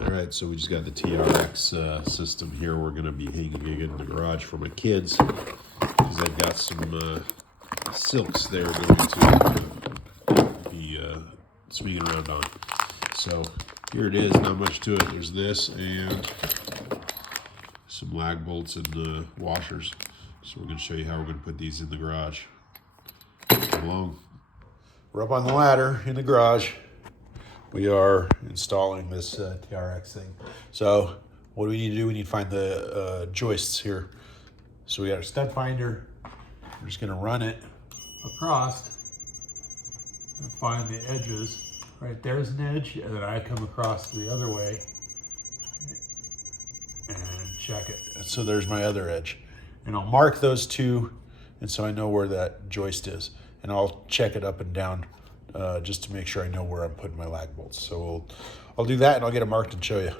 All right, so we just got the TRX system here. We're going to be hanging it in the garage for my kids because they've got some silks they're going to be swinging around on. So here it is, not much to it. There's this and some lag bolts and washers. So we're going to show you how we're going to put these in the garage. Come along. We're up on the ladder in the garage. We are installing this TRX thing. So what do we need to do? We need to find the joists here. So we got our stud finder. We're just gonna run it across and find the edges. Right there's an edge, and then I come across the other way and check it. So there's my other edge. And I'll mark those two, and so I know where that joist is. And I'll check it up and down just to make sure I know where I'm putting my lag bolts. So I'll do that and I'll get it marked and show you.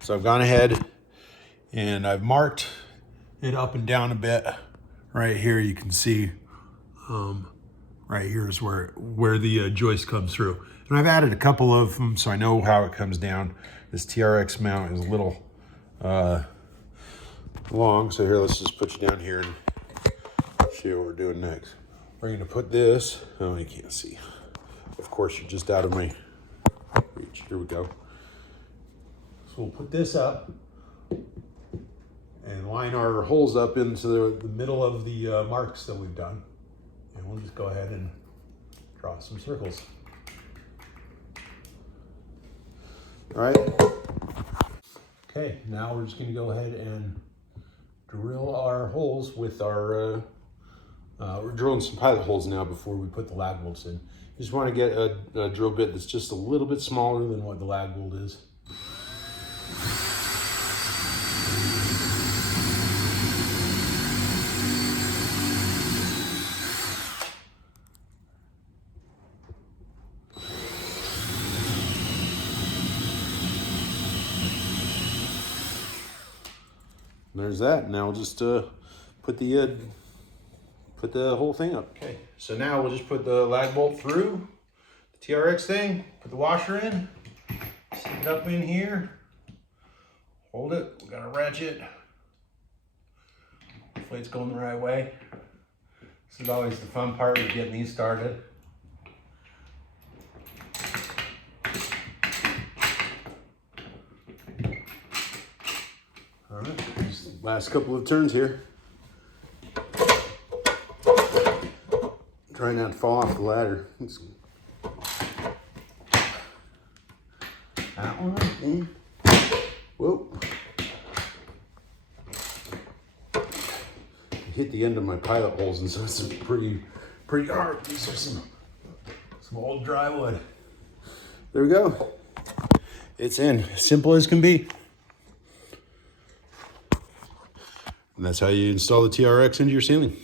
So I've gone ahead and I've marked it up and down a bit. Right here you can see, right here is where the joist comes through. And I've added a couple of them so I know how it comes down. This TRX mount is a little long. So here, let's just put you down here and show you what we're doing next. We're gonna put this, oh, you can't see. Of course, you're just out of my reach. Here we go. So we'll put this up and line our holes up into the middle of the marks that we've done. And we'll just go ahead and draw some circles. All right. Okay, now we're just gonna go ahead and drill our holes with our, we're drilling some pilot holes now before we put the lag bolts in. You just want to get a drill bit that's just a little bit smaller than what the lag bolt is. And there's that. Now we'll just put the whole thing up. Okay, so now we'll just put the lag bolt through the TRX thing, put the washer in, stick it up in here, hold it. We got a ratchet. Hopefully it's going the right way. This is always the fun part of getting these started. All right, just the last couple of turns here. Try not to fall off the ladder. That one. Whoa. I hit the end of my pilot holes, and so it's pretty hard. These are some old dry wood. There we go. It's in. Simple as can be. And that's how you install the TRX into your ceiling.